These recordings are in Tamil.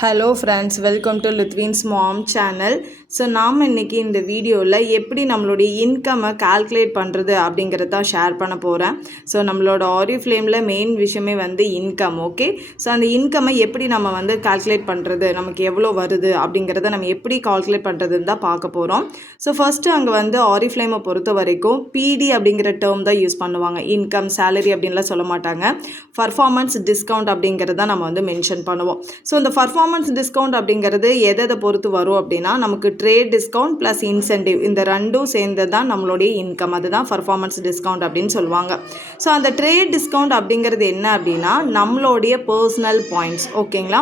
Hello friends, welcome to Lithvin's mom channel. So நாம் இன்றைக்கி இந்த வீடியோவில் எப்படி நம்மளுடைய இன்கம்மை கால்குலேட் பண்ணுறது அப்படிங்கிறது தான் ஷேர் பண்ண போகிறேன். ஸோ நம்மளோட ஆரிஃப்ளேமில் மெயின் விஷயமே வந்து இன்கம். ஓகே, ஸோ அந்த இன்கம்மை எப்படி நம்ம வந்து கால்குலேட் பண்ணுறது, நமக்கு எவ்வளோ வருது அப்படிங்கிறத நம்ம எப்படி கால்குலேட் பண்ணுறதுன்னு தான் பார்க்க போகிறோம். ஸோ ஃபஸ்ட்டு அங்கே வந்து ஆரிஃப்ளேமை பொறுத்த வரைக்கும் பிடி அப்படிங்கிற டேர்ம் தான் யூஸ் பண்ணுவாங்க. இன்கம், சேலரி அப்படின்லாம் சொல்ல மாட்டாங்க. பர்ஃபார்மன்ஸ் டிஸ்கவுண்ட் அப்படிங்கிறது தான் நம்ம வந்து மென்ஷன் பண்ணுவோம். ஸோ இந்த பர்ஃபார்மன்ஸ் டிஸ்கவுண்ட் அப்படிங்கிறது எதை பொறுத்து வரும் அப்படின்னா, நமக்கு ட்ரேட் டிஸ்கவுண்ட் ப்ளஸ் இன்சென்டிவ் இந்த ரெண்டும் சேர்ந்தது தான் நம்மளுடைய இன்கம். அதுதான் பர்ஃபார்மன்ஸ் டிஸ்கவுண்ட் அப்படின்னு சொல்லுவாங்க. ஸோ அந்த ட்ரேட் டிஸ்கவுண்ட் அப்படிங்கிறது என்ன அப்படின்னா, நம்மளுடைய பர்சனல் பாயிண்ட்ஸ். ஓகேங்களா,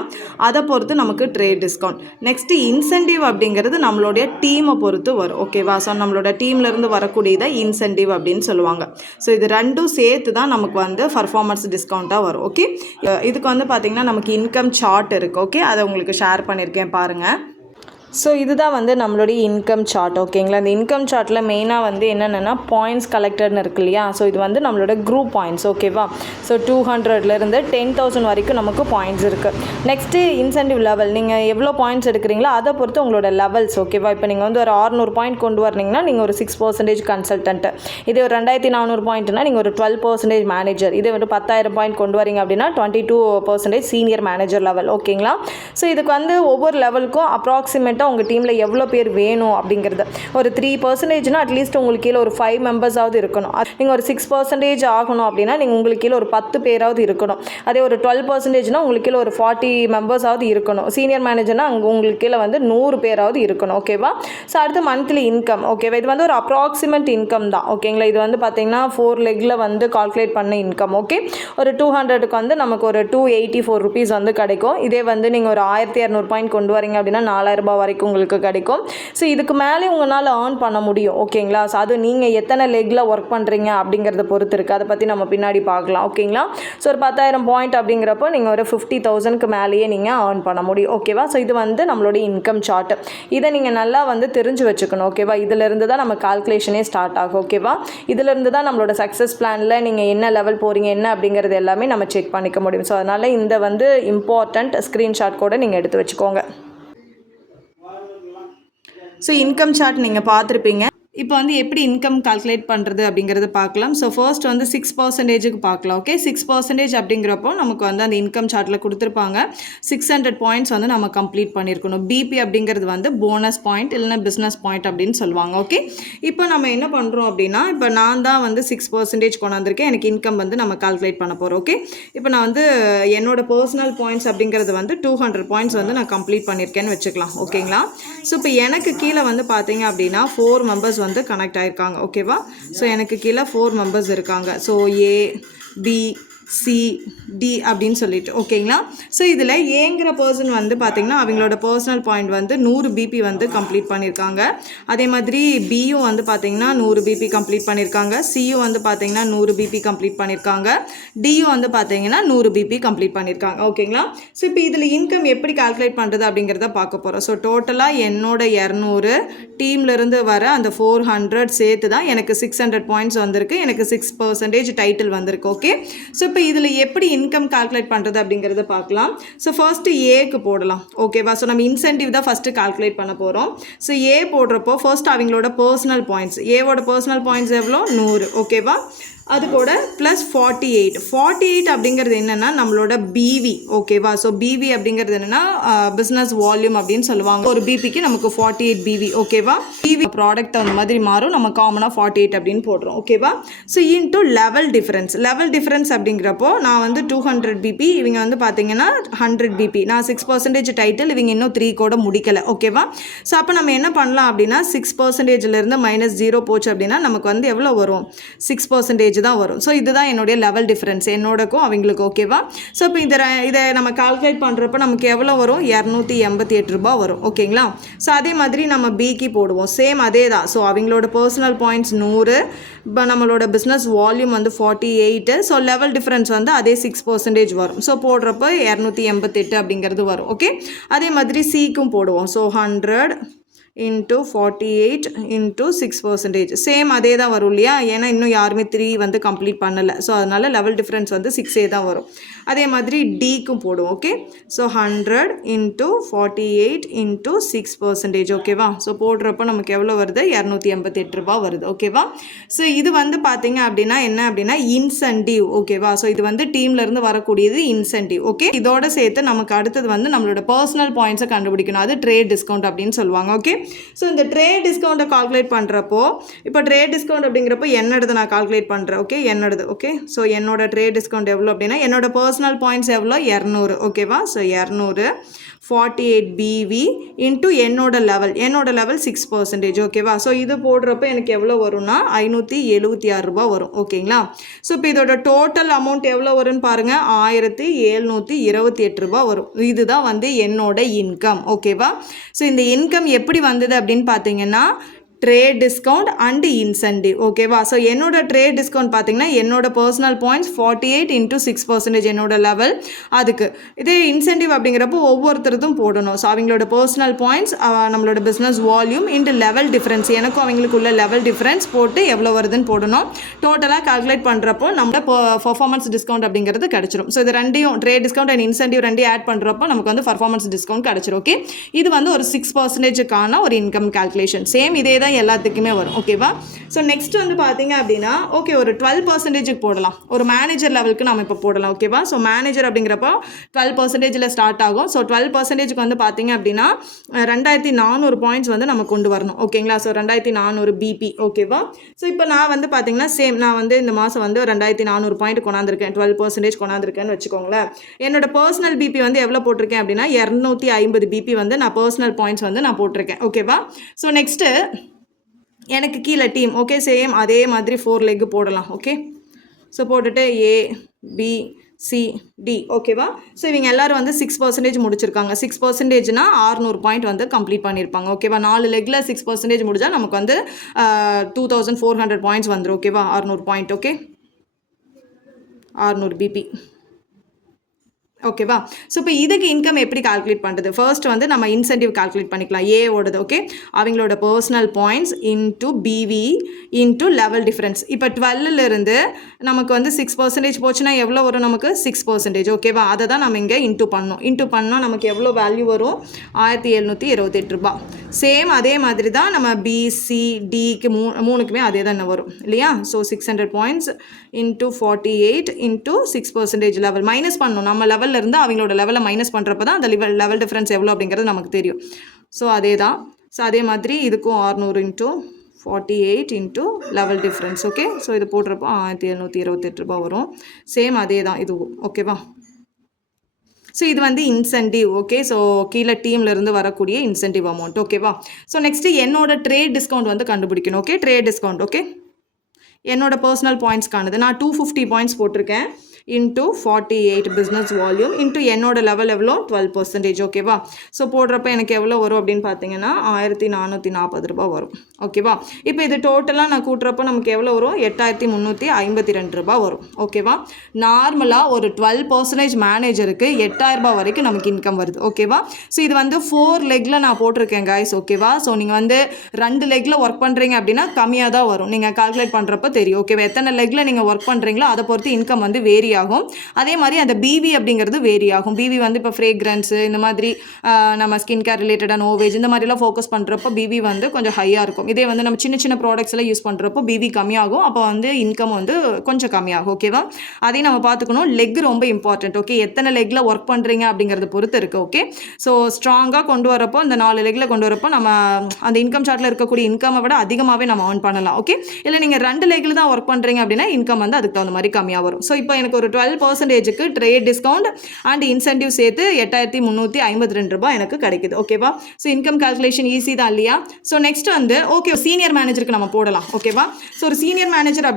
அதை பொறுத்து நமக்கு ட்ரேட் டிஸ்கவுண்ட். நெக்ஸ்ட்டு இன்சென்டிவ் அப்படிங்கிறது நம்மளுடைய டீமை பொறுத்து வரும். ஓகேவா, ஸோ நம்மளோட டீம்லேருந்து வரக்கூடியதை இன்சென்டிவ் அப்படின்னு சொல்லுவாங்க. ஸோ இது ரெண்டும் சேர்த்து தான் நமக்கு வந்து பர்ஃபார்மன்ஸ் டிஸ்கவுண்ட்டாக வரும். ஓகே, இதுக்கு வந்து பார்த்திங்கன்னா நமக்கு இன்கம் சார்ட் இருக்குது. ஓகே, அதை உங்களுக்கு ஷேர் பண்ணியிருக்கேன் பாருங்கள். ஸோ இதுதான் வந்து நம்மளுடைய இன்கம் சார்ட். ஓகேங்களா, இந்த இன்கம் சார்ட்டில் மெயினாக வந்து என்னென்னா பாயிண்ட்ஸ் கலெக்டர்னு இருக்கு இல்லையா. ஸோ இது வந்து நம்மளோட குரூப் பாயிண்ட்ஸ். ஓகேவா, ஸோ 200லேருந்து 10,000 வரைக்கும் நமக்கு பாயிண்ட்ஸ் இருக்குது. நெக்ஸ்ட்டு இன்சென்டிவ் லெவல், நீங்கள் எவ்வளோ பாயிண்ட்ஸ் எடுக்கிறீங்களோ அதை பொறுத்து உங்களோட லெவல்ஸ். ஓகேவா, இப்போ நீங்கள் வந்து ஒரு 600 பாயிண்ட் கொண்டு வரீங்கன்னா நீங்கள் ஒரு 6% கன்சல்டன்ட்டு. இது ஒரு 2400 பாயிண்ட்னா நீங்கள் ஒரு 12% மேனேஜர். இது வந்து 10,000 பாயிண்ட் கொண்டு வரீங்க அப்படின்னா 22% சீனியர் மேனேஜர் லெவல். ஓகேங்களா, ஸோ இதுக்கு வந்து ஒவ்வொரு லெவலுக்கும் அப்ராக்சிமேட்டாக உங்கள் டீமில் எவ்வளோ பேர் வேணும் அப்படிங்கிறது. ஒரு 3%னா அட்லீஸ்ட் உங்களுக்கு கீழே ஒரு 5 மெம்பர்ஸாவது இருக்கணும். நீங்கள் ஒரு 6% ஆகணும் அப்படின்னா நீங்கள் உங்களுக்கு கீழே ஒரு 10 பேராவது இருக்கணும். அதே ஒரு 12%னா உங்களுக்கு கீழே ஒரு 40 மெம்பர்ஸாவது இருக்கணும். சீனியர் மேனேஜர்னா அங்கே உங்களுக்கு கீழே வந்து 100 பேராவது இருக்கணும். ஓகேவா, ஸோ அடுத்து மந்த்லி இன்கம். ஓகேவா, இது வந்து ஒரு அப்ராக்சிமேட் இன்கம் தான். ஓகேங்களா, இது வந்து பார்த்தீங்கன்னா 4 லெக்கில் வந்து கால்குலேட் பண்ண இன்கம். ஓகே, ஒரு 200க்கு வந்து நமக்கு ஒரு 284 ருபீஸ் வந்து கிடைக்கும். இதே வந்து நீங்கள் ஒரு 1200 பாயிண்ட் கொண்டு வரீங்க அப்படின்னா 4000 ரூபாய் வரைக்கும் உங்களுக்கு கிடைக்கும். ஸோ இதுக்கு மேலே உங்களால் ஏர்ன் பண்ண முடியும். ஓகேங்களா, ஸோ அது நீங்கள் எத்தனை லெக்கில் ஒர்க் பண்ணுறீங்க அப்படிங்கிறத பொறுத்து இருக்குது. அதை பற்றி நம்ம பின்னாடி பார்க்கலாம். ஓகேங்களா, ஸோ ஒரு 10,000 பாயிண்ட் அப்படிங்கிறப்போ நீங்கள் ஒரு 50,000க்கு மேலேயே நீங்கள் ஏர்ன் பண்ண முடியும். ஓகேவா, ஸோ இது வந்து நம்மளுடைய இன்கம் சார்ட். இதை நீங்கள் நல்லா வந்து தெரிஞ்சு வச்சுக்கணும். ஓகேவா, இதிலிருந்து தான் நம்ம கால்குலேஷனே ஸ்டார்ட் ஆகும். ஓகேவா, இதிலிருந்து தான் நம்மளோட சக்ஸஸ் பிளானில் நீங்கள் என்ன லெவல் போகிறீங்க என்ன அப்படிங்கிறது எல்லாமே நம்ம செக் பண்ணிக்க முடியும். ஸோ அதனால் இந்த வந்து இம்பார்ட்டண்ட் ஸ்க்ரீன்ஷாட் கூட நீங்கள் எடுத்து வச்சுக்கோங்க. ஸோ இன்கம் சார்ட் நீங்கள் பார்த்துருப்பீங்க. இப்போ வந்து எப்படி இன்கம் கால்குலேட் பண்ணுறது அப்படிங்கிறத பார்க்கலாம். ஸோ ஃபர்ஸ்ட் வந்து 6%க்கு பார்க்கலாம். ஓகே, 6% அப்படிங்கிறப்போ நமக்கு வந்து அந்த இன்கம் சார்ட்டில் கொடுத்துருப்பாங்க 600 பாயிண்ட்ஸ் வந்து நம்ம கம்ப்ளீட் பண்ணியிருக்கணும். பிபி அப்படிங்கிறது வந்து போனஸ் பாயிண்ட் இல்லைன்னா பிஸ்னஸ் பாயிண்ட் அப்படின்னு சொல்லுவாங்க. ஓகே, இப்போ நம்ம என்ன பண்ணுறோம் அப்படின்னா, இப்போ நான் தான் வந்து 6% கொண்டாந்துருக்கேன். எனக்கு இன்கம் வந்து நம்ம கால்குலேட் பண்ண போகிறோம். ஓகே, இப்போ நான் வந்து என்னோட பர்சனல் பாயிண்ட்ஸ் அப்படிங்கிறது வந்து 200 பாயிண்ட்ஸ் வந்து நான் கம்ப்ளீட் பண்ணியிருக்கேன்னு வச்சுக்கலாம். ஓகேங்களா, ஸோ இப்போ எனக்கு கீழே வந்து பார்த்தீங்க அப்படின்னா 4 மெம்பர்ஸ் வந்து கனெக்ட் ஆகிருக்காங்க. ஓகேவா, ஸோ எனக்கு கீழே 4 மெம்பர்ஸ் இருக்காங்க. ஸோ ஏ, பி, சி, டி அப்படின்னு சொல்லிட்டு. ஓகேங்களா, ஸோ இதில் ஏங்கிற பர்சன் வந்து பார்த்திங்கன்னா அவங்களோட பர்சனல் பாயிண்ட் வந்து 100 பிபி வந்து கம்ப்ளீட் பண்ணியிருக்காங்க. அதே மாதிரி பியும் வந்து பார்த்திங்கன்னா 100 பிபி கம்ப்ளீட் பண்ணியிருக்காங்க. சியும் வந்து பார்த்திங்கன்னா 100 பிபி கம்ப்ளீட் பண்ணியிருக்காங்க. டியும் வந்து பார்த்திங்கன்னா 100 பிபி கம்ப்ளீட் பண்ணியிருக்காங்க. ஓகேங்களா, ஸோ இப்போ இதில் இன்கம் எப்படி கால்குலேட் பண்ணுறது அப்படிங்கிறத பார்க்க போகிறோம். ஸோ டோட்டலாக என்னோட 200 டீம்லேருந்து வர அந்த 400 சேர்த்து தான் எனக்கு 600 பாயிண்ட்ஸ் வந்திருக்கு. எனக்கு 6% டைட்டில் வந்திருக்கு. ஓகே, ஸோ இப்போ இதில் எப்படி இன்கம் கால்குலேட் பண்ணுறது அப்படிங்கிறத பார்க்கலாம். ஸோ ஃபர்ஸ்ட்டு ஏக்கு போடலாம். ஓகேவா, ஸோ நம்ம இன்சென்டிவ் தான் ஃபஸ்ட்டு கால்குலேட் பண்ண போகிறோம். ஸோ ஏ போடுறப்போ ஃபர்ஸ்ட் அவங்களோட பர்சனல் பாயிண்ட்ஸ், ஏவோட பர்சனல் பாயிண்ட்ஸ் எவ்வளோ 100. ஓகேவா, அது கூட ப்ளஸ் 48 அப்படிங்கிறது என்னென்னா நம்மளோட பிவி. ஓகேவா, ஸோ பிவி அப்படிங்கிறது என்னென்னா பிஸ்னஸ் வால்யூம் அப்படின்னு சொல்லுவாங்க. ஒரு பிபிக்கு நமக்கு 48 பிவி. ஓகேவா, பிவி ப்ராடக்ட் அந்த மாதிரி மாறும். நம்ம காமனாக 48 அப்படின்னு போடுறோம். ஓகேவா, ஸோ இன்ட்டு லெவல் டிஃப்ரென்ஸ் அப்படிங்கிறப்போ நான் வந்து 200 பிபி, இவங்க வந்து பார்த்தீங்கன்னா 100 பிபி. நான் 6% டைட்டில், இவங்க இன்னும் 3 கூட முடிக்கலை. ஓகேவா, ஸோ அப்போ நம்ம என்ன பண்ணலாம் அப்படின்னா 6%லேருந்து -0 போச்சு அப்படின்னா நமக்கு வந்து எவ்வளோ வரும், 6% தான் வரும். ஸோ இதுதான் என்னுடைய லெவல் டிஃப்ரென்ஸ் என்னோடக்கும் அவங்களுக்கு. ஓகேவா, ஸோ இப்போ இதை நம்ம கால்குலேட் பண்ணுறப்போ நமக்கு எவ்வளோ வரும், 288 ரூபாய் வரும். ஓகேங்களா, ஸோ அதே மாதிரி நம்ம பிக்கு போடுவோம். சேம் அதே தான். ஸோ அவங்களோட பர்சனல் பாயிண்ட்ஸ் 100, இப்போ நம்மளோட பிஸ்னஸ் வால்யூம் வந்து 48. ஸோ லெவல் டிஃப்ரென்ஸ் வந்து அதே 6% வரும். ஸோ போடுறப்போ 288 அப்படிங்கிறது வரும். ஓகே, அதே மாதிரி சிக்கும் போடுவோம். So 100 into 48 into 6%. சேம் அதே தான் வரும் இல்லையா, ஏன்னா இன்னும் யாருமே 3 வந்து கம்ப்ளீட் பண்ணலை. ஸோ அதனால் லெவல் டிஃப்ரென்ஸ் வந்து 6 தான் வரும். அதே மாதிரி டிக்கும் போடும். Okay, so 100 into 48 into 6%. ஓகேவா, ஸோ போடுறப்போ நமக்கு எவ்வளோ வருது, 288 ரூபா வருது. ஓகேவா, ஸோ இது வந்து பார்த்தீங்க அப்படின்னா என்ன அப்படின்னா இன்சென்டிவ். ஓகேவா, ஸோ இது வந்து டீம்லேருந்து வரக்கூடியது இன்சென்டிவ். ஓகே, இதோட சேர்த்து நமக்கு அடுத்தது வந்து நம்மளோட பர்சனல் பாயிண்ட்ஸை கண்டுபிடிக்கணும். அது ட்ரேட் டிஸ்கவுண்ட் அப்படின்னு சொல்லுவாங்க. ஓகே, ஸோ இந்த ட்ரேட் டிஸ்கவுண்ட்டை கால்குலேட் பண்ணுறப்போ, இப்போ ட்ரேட் டிஸ்கவுண்ட் அப்படிங்கிறப்போ என்னோடது நான் கால்குலேட் பண்ணுறேன். ஓகே, என்னோடது. ஓகே, ஸோ என்னோட ட்ரேட் டிஸ்கவுண்ட் எவ்வளோ அப்படின்னா என்னோட பர்சனல் பாயிண்ட்ஸ் எவ்வளோ, 200. ஓகேவா, ஸோ 200 48 BV இன்ட்டு என்னோட லெவல் 6%. ஓகேவா, ஸோ இது போடுறப்போ எனக்கு எவ்வளோ வரும்னா 576 ரூபா வரும். ஓகேங்களா, ஸோ இப்போ இதோட டோட்டல் அமௌண்ட் எவ்வளோ வரும்னு பாருங்கள், 1728 ரூபா வரும். இதுதான் வந்து என்னோட இன்கம். ஓகேவா, ஸோ இந்த இன்கம் எப்படி வந்தது அப்படின்னு பார்த்தீங்கன்னா ட்ரேட் டிஸ்கவுண்ட் அண்ட் இன்சென்டிவ். ஓகேவா, ஸோ என்னோட ட்ரேட் டிஸ்கவுண்ட் பார்த்தீங்கன்னா என்னோட பர்சனல் பாயிண்ட்ஸ் 48 இன்ட்டு 6% என்னோட லெவல். அதுக்கு இதே இன்சென்டிவ் அப்படிங்கிறப்போ ஒவ்வொருத்தருக்கும் போடணும். ஸோ அவங்களோட பர்சனல் பாயிண்ட்ஸ், நம்மளோட business volume into level difference, எனக்கும் அவங்களுக்குள்ள லெவல் டிஃப்ரென்ஸ் போட்டு எவ்வளோ வருதுன்னு போடணும். டோட்டலாக கால்குலேட் பண்ணுறப்போ நம்ம பர்ஃபார்மன்ஸ் டிஸ்கவுண்ட் அப்படிங்கிறது கிடச்சிரும். ஸோ இது ரெண்டையும் ட்ரேட் டிஸ்கவுண்ட் அண்ட் இன்சென்டிவ் ரெண்டையும் ஆட் பண்ணுறப்போ நமக்கு வந்து பர்ஃபார்மன்ஸ் டிஸ்கவுண்ட் கிடச்சிரும். ஓகே, இது வந்து ஒரு 6%க்கான ஒரு இன்கம் கால்குலேஷன். சேம் இதே தான் எல்லாத்துக்குமே வரும். ஓகேவா, ஸோ நெக்ஸ்ட் வந்து பார்த்தீங்க அப்படின்னா ஓகே ஒரு 12% போடலாம். ஒரு மேனேஜர் லெவலுக்கு நம்ம இப்போ போடலாம். ஓகேவா, ஸோ மேனேஜர் அப்படிங்கிறப்போ 12% ஸ்டார்ட் ஆகும். ஸோ 12% வந்து பார்த்தீங்க அப்படின்னா 2400 பாயிண்ட்ஸ் வந்து நம்ம கொண்டு வரணும். ஓகேங்களா, ஸோ 2400 BP. ஓகேவா, ஸோ இப்போ நான் வந்து பார்த்தீங்கன்னா சேம் நான் வந்து இந்த மாதம் வந்து 2400 பாயிண்ட் கொண்டாந்துருக்கேன், 12% கொண்டாந்துருக்கேன்னு வச்சுக்கோங்களேன். என்னோட பர்சனல் BP வந்து எவ்வளோ போட்டிருக்கேன் அப்படின்னா 250 BP வந்து நான் பர்சனல் பாயிண்ட்ஸ் வந்து நான் போட்டிருக்கேன். ஓகேவா, ஸோ நெக்ஸ்ட்டு எனக்கு கீழே டீம். ஓகே, சேம் அதே மாதிரி 4 லெக் போடலாம். ஓகே, ஸோ போட்டுட்டு ABCD. ஓகேவா, ஸோ இவங்க எல்லோரும் வந்து 6% முடிச்சிருக்காங்க. 6%னா 600 பாயிண்ட் வந்து கம்ப்ளீட் பண்ணியிருப்பாங்க. ஓகேவா, 4 லெக்கில் 6% முடிஞ்சால் நமக்கு வந்து 2400 பாயிண்ட்ஸ் வந்துடும். ஓகேவா, 600 பாயிண்ட். Okay, 600 BP. ஓகேவா, ஸோ இப்போ இதுக்கு இன்கம் எப்படி கால்குலேட் பண்ணுறது, ஃபர்ஸ்ட் வந்து நம்ம இன்சென்டிவ் கால்குலேட் பண்ணிக்கலாம். ஏ ஓடுது. ஓகே, அவங்களோட personal points into BV into level difference. இப்போ 12லேருந்து நமக்கு வந்து 6% போச்சுன்னா எவ்வளோ வரும், நமக்கு 6%. ஓகேவா, அதை தான் நம்ம இங்கே இன்ட்டு பண்ணணும். இன்ட்டு பண்ணால் நமக்கு எவ்வளோ வேல்யூ வரும், 1728 ரூபா. சேம் அதே மாதிரி தான் நம்ம BCDக்கு மூணுக்குமே அதே தான் வரும் இல்லையா. So 600 points into 48 into 6% level minus பண்ணணும். நம்ம லெவல்லேருந்து அவங்களோட லெவலில் மைனஸ் பண்ணுறப்ப தான் அந்த லெவல் டிஃப்ரென்ஸ் எவ்வளோ அப்படிங்கிறது நமக்கு தெரியும். ஸோ அதே தான். ஸோ அதே மாதிரி இதுக்கும் 600 into 48 into level difference. Okay, so இது போடுறப்போ 1728 ரூபா வரும். சேம் அதே தான் இதுவும். ஓகேவா, ஸோ இது வந்து இன்சென்டிவ். ஓகே, ஸோ கீழே டீம்லேருந்து வரக்கூடிய இன்சென்டிவ் அமௌண்ட். ஓகேவா, ஸோ நெக்ஸ்ட்டு என்னோட ட்ரேட் டிஸ்கவுண்ட் வந்து கண்டுபிடிக்கணும். Okay, trade discount. ஓகே, என்னோட பர்சனல் பாயிண்ட்ஸ்க்கானது நான் 250 பாயிண்ட்ஸ் போட்டிருக்கேன். இன்ட்டு 48 பிஸ்னஸ் வால்யூம் இன்ட்டு என்னோட லெவல் எவ்வளோ 12%. ஓகேவா, ஸோ போடுறப்ப எனக்கு எவ்வளோ வரும் அப்படின்னு பார்த்தீங்கன்னா 1440 ரூபா வரும். ஓகேவா, இப்போ இது டோட்டலாக நான் கூட்டுறப்போ நமக்கு எவ்வளோ வரும், 8352 ரூபா வரும். ஓகேவா, நார்மலாக ஒரு 12% மேனேஜருக்கு 8000 ரூபா வரைக்கும் நமக்கு இன்கம் வருது. ஓகேவா, ஸோ இது வந்து 4 லெக்கில் நான் போட்டிருக்கேன் கைஸ். ஓகேவா, ஸோ நீங்கள் வந்து 2 லெக்கில் ஒர்க் பண்ணுறீங்க அப்படின்னா கம்மியாக தான் வரும். நீங்கள் கால்குலேட் பண்ணுறப்ப தெரியும். ஓகேவா, எத்தனை லெக்கில் நீங்கள் ஒர்க் பண்ணுறீங்களோ அதை பொறுத்து இன்கம் வந்து வேரி ஆகும். அதே மாதிரி அந்த BV அப்படிங்கிறது வேரி ஆகும். BV வந்து இப்போ ஃப்ரேக்ரன்ஸு இந்த மாதிரி நம்ம ஸ்கின் கேர் ரிலேட்டடாக நோவேஜ் இந்த மாதிரிலாம் ஃபோக்கஸ் பண்ணுறப்போ BV வந்து கொஞ்சம் ஹையாக இருக்கும். இதே வந்து நம்ம சின்ன சின்ன ப்ராடக்ட்ஸ் எல்லாம் யூஸ் பண்ணுறப்போ BV கம்மியாகும். அப்போ வந்து இன்கம் வந்து கொஞ்சம் கம்மியாகும். ஓகேவா, அதையும் நம்ம பார்த்துக்கணும். லெக் ரொம்ப இம்பார்ட்டன்ட். ஓகே, எத்தனை லெக்கில் ஒர்க் பண்ணுறீங்க அப்படிங்கிறத பொறுத்து இருக்குது. ஓகே, ஸோ ஸ்ட்ராங்காக கொண்டு வரப்போ இந்த 4 லெக்கில் கொண்டு வரப்போ நம்ம அந்த இன்கம் சார்ட்டில் இருக்கக்கூடிய இன்கம்மை விட அதிகமாகவே நம்ம ஏர்ன் பண்ணலாம். ஓகே, இல்லை நீங்கள் 2 லெக்கில் தான் ஒர்க் பண்ணுறீங்க அப்படின்னா இன்கம் வந்து அதுக்கு தகுந்த மாதிரி கம்மியாக வரும். ஸோ இப்போ எனக்கு ஒரு 12%க்கு ட்ரேட் டிஸ்கவுண்ட் அண்ட் இன்சென்டிவ் சேர்த்து 8352 ரூபாய் எனக்கு கிடைக்குது. ஓகேவா, ஸோ இன்கம் கால்குலேஷன் ஈஸி தான் இல்லையா. ஸோ நெக்ஸ்ட் வந்து ஓகே சீனியர் மேனேஜருக்கு நம்ம போடலாம். ஓகேவா, ஸோ ஒரு சீனியர் மேனேஜர்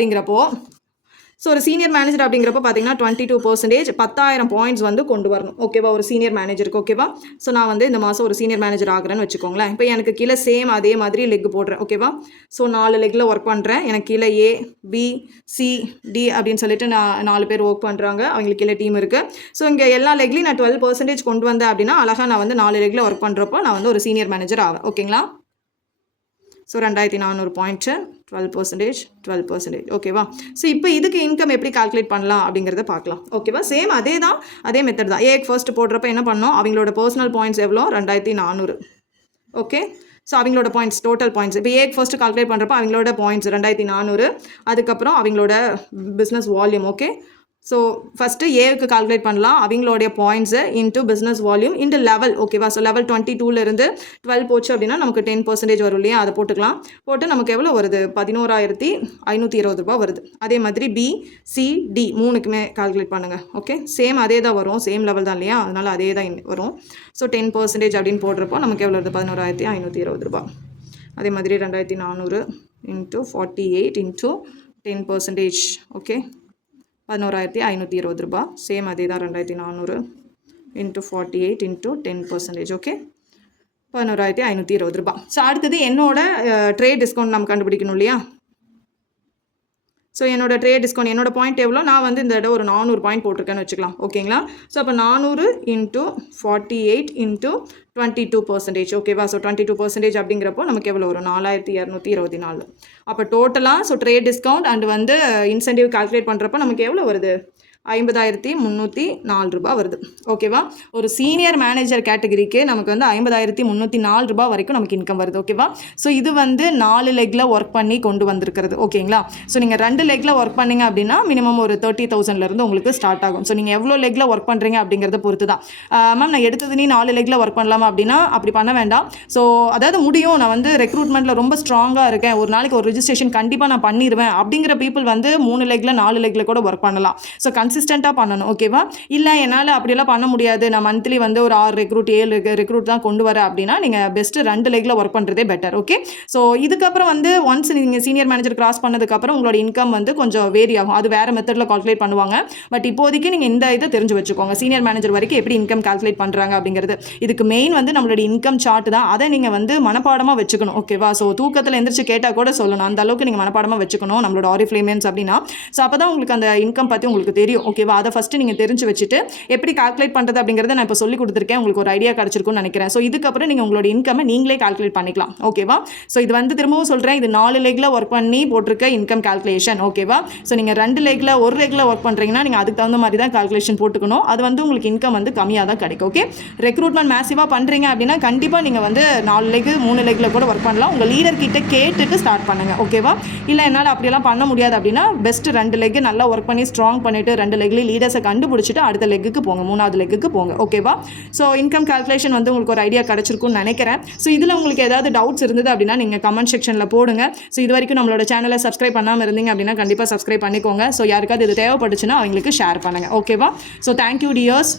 அப்படிங்கிறப்போ பார்த்தீங்கன்னா 22% 10,000 பாயிண்ட்ஸ் வந்து கொண்டு வரணும். ஓகேவா, ஒரு சீனியர் மேனேஜருக்கு. ஓகேவா, ஸோ நான் வந்து இந்த மாதம் ஒரு சீனியர் மேனேஜர் ஆகிறேன்னு வச்சுக்கோங்களேன். இப்போ எனக்கு கீழே சேம் அதே மாதிரி லெக் போடுறேன். ஓகேவா, ஸோ 4 லெக்கில் ஒர்க் பண்ணுறேன். எனக்கு கீழே ABCD அப்படின்னு சொல்லிட்டு நான் 4 பேர் ஒர்க் பண்ணுறாங்க. அவங்களுக்கு கீழே டீம் இருக்குது. ஸோ இங்கே எல்லா லெக்லையும் நான் 12% கொண்டு வந்தேன் அப்படின்னா அழகாக நான் வந்து 4 லெக்கில் ஒர்க் பண்ணுறப்போ நான் வந்து ஒரு சீனியர் மேனேஜர் ஆவேன். ஓகேங்களா, ஸோ 2400 பாயிண்ட்டு 12%, ஓகேவா. ஸோ இப்போ இதுக்கு இன்கம் எப்படி கால்குலேட் பண்ணலாம் அப்படிங்கிறத பார்க்கலாம், ஓகேவா. சேம் அதே மெத்தட் தான். ஏக்கு ஃபர்ஸ்ட் போடுறப்ப என்ன பண்ணோம், அவங்களோட பர்சனல் பாயிண்ட்ஸ் எவ்வளோ 2400, ஓகே. ஸோ அவங்களோட பாயிண்ட்ஸ் டோட்டல் பாயிண்ட்ஸ் இப்போ ஏக்கு ஃபர்ஸ்ட் கால்குலேட் பண்ணுறப்ப அவங்களோட பாயிண்ட்ஸ் 2400, அதுக்கப்புறம் அவங்களோட business volume, okay. So first ஏவுக்கு கால்குலேட் பண்ணலாம், அவங்களுடைய points into business volume into level, ஓகேவா. ஸோ லெவல் 22லேருந்து 12 போச்சு அப்படின்னா நமக்கு 10% வரும் இல்லையா, அதை போட்டுக்கலாம். போட்டு நமக்கு எவ்வளோ வருது, 11,520 ரூபா வருது. அதே மாதிரி பி சி டி மூணுக்குமே கால்குலேட் பண்ணுங்கள், ஓகே. சேம் அதே தான் வரும், சேம் லெவல் தான் இல்லையா, அதனால் அதே தான் வரும். ஸோ 10% அப்படின்னு போடுறப்போ நமக்கு எவ்வளோ வருது, 11,520 ரூபா. அதே மாதிரி 2400 இன்ட்டு 48 இன்ட்டு 10%, ஓகே. 11,520 ரூபா. சேம் அதே தான் 2400 இன்ட்டு 48 இன்ட்டு 10%, ஓகே. 11,520 ரூபா. ஸோ அடுத்தது என்னோட ட்ரேட் டிஸ்கவுண்ட் நம்ம கண்டுபிடிக்கணும் இல்லையா. ஸோ என்னோட ட்ரேட் டிஸ்கவுண்ட் என்னோட பாயிண்ட் எவ்வளோ, நான் வந்து இந்த இடம் ஒரு 400 பாயிண்ட் போட்டிருக்கேன்னு வச்சுக்கலாம், ஓகேங்களா. ஸோ அப்போ 400 இன்ட்டு 48 இன்ட்டு 22%, ஓகேவா. ஸோ 22% அப்படிங்கிறப்போ நமக்கு எவ்வளோ வரும், 4,224. அப்போ டோட்டலாக ஸோ ட்ரேட் டிஸ்கவுண்ட் அண்ட் வந்து இன்சென்டிவ் கால்குலேட் பண்ணுறப்போ நமக்கு எவ்வளோ வருது, 50,304 ரூபா வருது, ஓகேவா. ஒரு சீனியர் மேனேஜர் கேட்டகரிக்கு நமக்கு வந்து 50,304 ரூபா வரைக்கும் நமக்கு இன்கம் வருது, ஓகேவா. ஸோ இது வந்து 4 லெக்கில் ஒர்க் பண்ணி கொண்டு வந்திருக்கிறது, ஓகேங்களா. ஸோ நீங்கள் 2 லெக்கில் ஒர்க் பண்ணிங்க அப்படின்னா மினிமம் ஒரு 30,000லேருந்து உங்களுக்கு ஸ்டார்ட் ஆகும். ஸோ நீங்கள் எவ்வளோ லெக்கில் ஒர்க் பண்ணுறீங்க அப்படிங்கிறத பொறுத்து தான். மேம் நான் எடுத்தது நீ 4 லெக்கில் ஒர்க் பண்ணலாமா அப்படின்னா அப்படி பண்ண வேண்டாம். ஸோ அதாவது முடியும், நான் வந்து ரெக்ரூட்மெண்ட்டில் ரொம்ப ஸ்ட்ராங்காக இருக்கேன், ஒரு நாளைக்கு ஒரு ரிஜிஸ்ட்ரேஷன் கண்டிப்பாக நான் பண்ணிடுவேன் அப்படிங்கிற பீப்புள் வந்து 3 லெக்கில் 4 லெக்கில் கூட ஒர்க் பண்ணலாம். ஸோ கன்சிஸ்டண்ட்டாக பண்ணணும், ஓகேவா. இல்லை என்னால் அப்படியெல்லாம் பண்ண முடியாது, நான் மந்த்லி வந்து ஒரு 6 ரெக்ரூட் 7 ரெக்ரூட் தான் கொண்டு வரேன் அப்படின்னா நீங்கள் பெஸ்ட்டு 2 லெக்கில் ஒர்க் பண்ணுறதே பெட்டர், ஓகே. ஸோ இதுக்கப்புறம் வந்து ஒன்ஸ் நீங்கள் சீனியர் மேனேஜர் கிராஸ் பண்ணதுக்கப்புறம் உங்களோட இன்கம் வந்து கொஞ்சம் வேரி ஆகும், அது வேறு மெத்தடில் கால்குலேட் பண்ணுவாங்க. பட் இப்போதைக்கு நீங்கள் இந்த இதை தெரிஞ்சு வச்சுக்கோங்க, சீனியர் மேனேஜர் வரைக்கும் எப்படி இன்கம் கால்குலேட் பண்ணுறாங்க அப்படிங்கிறது. இதுக்கு மெயின் வந்து நம்மளோட இன்கம் சார்ட் தான், அதை நீங்கள் வந்து மனப்பாடமாக வச்சுக்கணும், ஓகேவா. ஸோ தூக்கத்தில் எந்திரிச்சு கேட்டால் கூட சொல்லணும், அந்த அளவுக்கு நீங்கள் மனப்பாடமாக வச்சுக்கணும் நம்மளோட ஆரிஃப்ளேமென்ஸ் அப்படின்னா. ஸோ அப்போ தான் உங்களுக்கு அந்த இன்கம் பற்றி உங்களுக்கு தெரியும், ஓகேவா. அதை ஃபஸ்ட்டு நீங்கள் தெரிஞ்சு வச்சுட்டு எப்படி கால்குலேட் பண்ணுறது அப்படிங்கிறத நான் இப்போ சொல்லி கொடுத்துருக்கேன், உங்களுக்கு ஒரு ஐடியா கிடச்சிருக்கும்னு நினைக்கிறேன். ஸோ இதுக்கப்புறம் நீங்கள் உங்களோட இன்கம்மை நீங்களே கால்குலேட் பண்ணிக்கலாம், ஓகேவா. ஸோ இது வந்து திரும்பவும் சொல்கிறேன், இது 4 லெக்கில் ஒர்க் பண்ணி போட்டிருக்க இன்கம் கால்குலேஷன், ஓகேவா. ஸோ நீங்கள் 2 லெக்கில் 1 லெக்கில் ஒர்க் பண்ணுறீங்கன்னா நீங்கள் அதுக்கு தகுந்த மாதிரி தான் கால்குலேஷன் போட்டுக்கணும், அது வந்து உங்களுக்கு இன்கம் வந்து கம்மியாக தான் கிடைக்கும், ஓகே. ரெக்ரூட்மெண்ட் மேசிவாக பண்ணுறீங்க அப்படின்னா கண்டிப்பாக நீங்கள் வந்து 4 லெக் 3 லெக்கில் கூட ஒர்க் பண்ணலாம், உங்கள் லீடர் கிட்ட கேட்டுட்டு ஸ்டார்ட் பண்ணுங்கள், ஓகேவா. இல்லை என்னால் அப்படியெல்லாம் பண்ண முடியாது அப்படின்னா பெஸ்ட்டு 2 லெக் நல்லா ஒர்க் பண்ணி ஸ்ட்ராங் பண்ணிவிட்டு 2 லெக்லேயும் லீடர்ஸை கண்டுபிடிச்சிட்டு அடுத்த லெக்குக்கு போங்க, 3வது லெக்குக்கு போங்க, ஓகேவா. ஸோ இன்கம் கால்குலேஷன் வந்து உங்களுக்கு ஒரு ஐடியா கிடச்சிருக்கும்னு நினைக்கிறேன். ஸோ இதில் உங்களுக்கு ஏதாவது டவுட்ஸ் இருந்தது அப்படின்னா நீங்கள் கமெண்ட் செக்ஷனில் போடுங்க. ஸோ இது வரைக்கும் நம்மளோட சேனலை சப்ஸ்கிரைப் பண்ணாமல் இருந்தீங்க அப்படின்னா கண்டிப்பாக சப்ஸ்கிரைப் பண்ணிக்கோங்க. ஸோ யாருக்காவது இது தேவைப்பட்டுச்சுன்னா அவங்களுக்கு ஷேர் பண்ணுங்கள், ஓகேவா. So thank you tears.